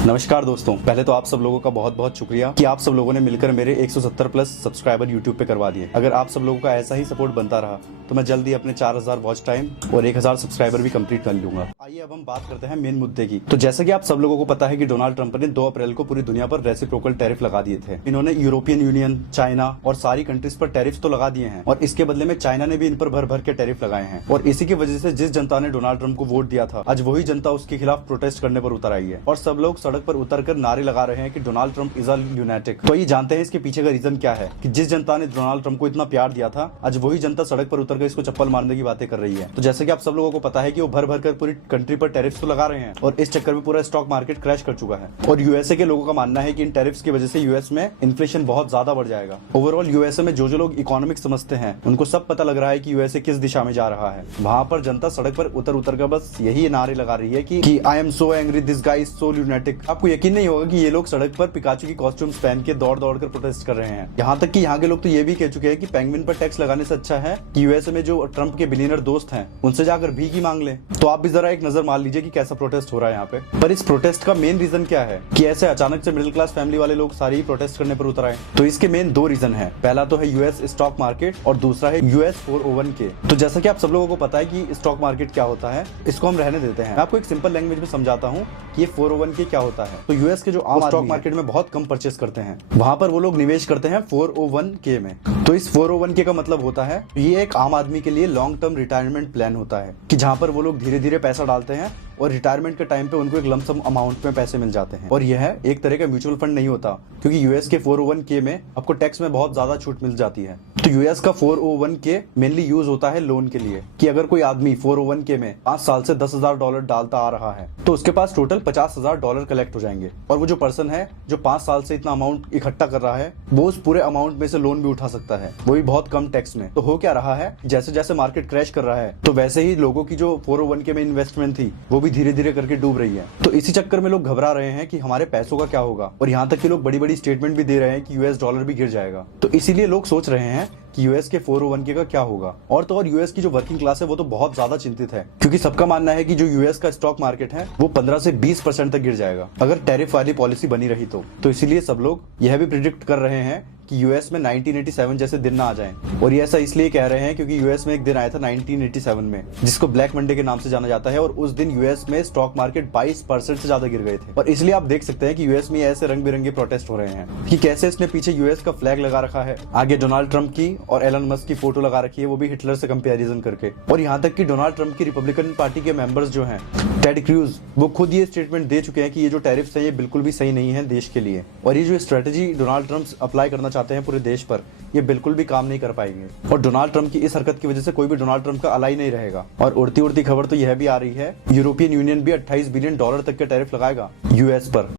नमस्कार दोस्तों, पहले तो आप सब लोगों का बहुत बहुत शुक्रिया कि आप सब लोगों ने मिलकर मेरे 170 प्लस सब्सक्राइबर यूट्यूब पे करवा दिए। अगर आप सब लोगों का ऐसा ही सपोर्ट बनता रहा तो मैं जल्दी अपने 4000 वॉच टाइम और 1000 सब्सक्राइबर भी कंप्लीट कर लूंगा। आइए अब हम बात करते हैं मेन मुद्दे की। तो जैसा कि आप सब लोगों को पता है कि डोनाल्ड ट्रंप ने 2 अप्रैल को पूरी दुनिया पर रेसिप्रोकल टैरिफ लगा दिए थे। इन्होंने यूरोपियन यूनियन, चाइना और सारी कंट्रीज पर टैरिफ तो लगा दिए हैं और इसके बदले में चाइना ने भी इन पर भर भर के टैरिफ लगाए हैं। और इसी की वजह से जिस जनता ने डोनाल्ड ट्रंप को वोट दिया था, आज वही जनता उसके खिलाफ प्रोटेस्ट करने पर उतर आई है और सब लोग सड़क पर उतर कर नारे लगा रहे हैं कि Donald Trump is a lunatic. तो ये जानते हैं इसके पीछे का रीजन क्या है कि जिस जनता ने डोनाल्ड ट्रंप को इतना प्यार दिया था, आज वही जनता सड़क पर उतर कर इसको चप्पल मारने की बातें कर रही है। तो जैसे कि आप सब लोगों को पता है कि वो भर भर कर पूरी कंट्री पर टैरिफ्स तो लगा रहे हैं और इस चक्कर में पूरा स्टॉक मार्केट क्रैश कर चुका है। और यूएसए के लोगों का मानना है कि इन टैरिफ्स की वजह से यूएस में इन्फ्लेशन बहुत ज्यादा बढ़ जाएगा। ओवरऑल यूएसए में जो लोग इकोनॉमिक्स समझते हैं उनको सब पता लग रहा है कि यूएसए किस दिशा में जा रहा है। वहां पर जनता सड़क पर उतर उतर कर बस यही नारे लगा रही है कि I am so angry, this guy is so lunatic. आपको यकीन नहीं होगा कि ये लोग सड़क पर पिकाचू की कॉस्ट्यूम्स पहन के दौड़ दौड़ कर प्रोटेस्ट कर रहे हैं। यहाँ तक कि यहाँ के लोग तो ये भी कह चुके हैं कि पेंगुइन पर टैक्स लगाने से अच्छा है कि यूएसए में जो ट्रंप के बिलियनर दोस्त हैं उनसे जाकर भीख ही मांग ले। तो आप भी जरा एक नजर मार लीजिए कि कैसा प्रोटेस्ट हो रहा है यहाँ पे। पर इस प्रोटेस्ट का मेन रीजन क्या है कि ऐसे अचानक से मिडिल क्लास फैमिली वाले लोग सारे ही प्रोटेस्ट करने पर उतर आए। तो इसके मेन 2 रीजन है। पहला तो है यूएस स्टॉक मार्केट और दूसरा है यूएस 401k। तो जैसा कि आप सब लोगों को पता है कि स्टॉक मार्केट क्या होता है, इसको हम रहने देते हैं। मैं आपको एक सिंपल लैंग्वेज में समझाता हूँ कि ये 401k क्या होता है। तो यूएस के जो आम स्टॉक मार्केट में बहुत कम परचेस करते हैं, वहां पर वो लोग निवेश करते हैं 401k में। तो इस 401k का मतलब होता है ये एक आम आदमी के लिए लॉन्ग टर्म रिटायरमेंट प्लान होता है कि जहां पर वो लोग धीरे धीरे पैसा डालते हैं और रिटायरमेंट के टाइम पे उनको एक लमसम अमाउंट में पैसे मिल जाते हैं। और यह एक तरह का म्यूचुअल फंड नहीं होता, क्योंकि यूएस के 401k में आपको टैक्स में बहुत ज्यादा छूट मिल जाती है। तो यूएस का 401k मेनली यूज होता है लोन के लिए कि अगर कोई आदमी 401k में 5 साल से $10,000 डालता आ रहा है तो उसके पास टोटल $50,000 कलेक्ट हो जाएंगे। और वो जो पर्सन है जो 5 साल से इतना अमाउंट इकट्ठा कर रहा है, वो उस पूरे अमाउंट में से लोन भी उठा सकता है, वो भी बहुत कम टैक्स में। तो हो क्या रहा है, जैसे जैसे मार्केट क्रैश कर रहा है तो वैसे ही लोगों की जो 401k में इन्वेस्टमेंट थी वो भी धीरे धीरे करके डूब रही है। तो इसी चक्कर में लोग घबरा रहे हैं कि हमारे पैसों का क्या होगा। और यहाँ तक कि लोग बड़ी बड़ी स्टेटमेंट भी दे रहे हैं कि यूएस डॉलर भी गिर जाएगा। तो इसीलिए लोग सोच रहे हैं कि यूएस के 401k का क्या होगा। और तो और यूएस की जो वर्किंग क्लास है वो तो बहुत ज्यादा चिंतित है, क्योंकि सबका मानना है कि जो यूएस का स्टॉक मार्केट है वो 15 से 20% तक गिर जाएगा अगर टैरिफ वाली पॉलिसी बनी रही तो इसीलिए सब लोग यह भी प्रिडिक्ट कर रहे हैं कि यूएस में 1987 जैसे दिन ना आ जाएं। और ये ऐसा इसलिए कह रहे हैं क्योंकि यूएस में एक दिन आया था 1987 में, जिसको ब्लैक मंडे के नाम से जाना जाता है। और उस दिन यूएस में स्टॉक मार्केट 22% से ज्यादा गिर गए थे। और इसलिए आप देख सकते हैं कि यूएस में ऐसे रंग बिरंगे प्रोटेस्ट हो रहे हैं कि कैसे इसने पीछे यूएस का फ्लैग लगा रखा है, आगे डोनाल्ड ट्रंप की और एलन मस्क की फोटो लगा रखी है, वो भी हिटलर से कंपेरिजन करके। और यहाँ तक कि डोनाल्ड ट्रंप की रिपब्लिकन पार्टी के मेंबर्स जो हैं, टेड क्रूज, वो खुद ये स्टेटमेंट दे चुके हैं कि ये जो टैरिफ्स है ये बिल्कुल भी सही नहीं है देश के लिए। और ये जो स्ट्रेटेजी डोनाल्ड ट्रंप अप्लाई करना चाहते हैं पूरे देश पर, ये बिल्कुल भी काम नहीं कर पाएंगे। और डोनाल्ड ट्रंप की इस हरकत की वजह से कोई भी डोनाल्ड ट्रंप का अलाई नहीं रहेगा। और उड़ती उड़ती खबर तो यह भी आ रही है यूरोपियन यूनियन भी $28 बिलियन तक के टैरिफ लगाएगा यूएस पर।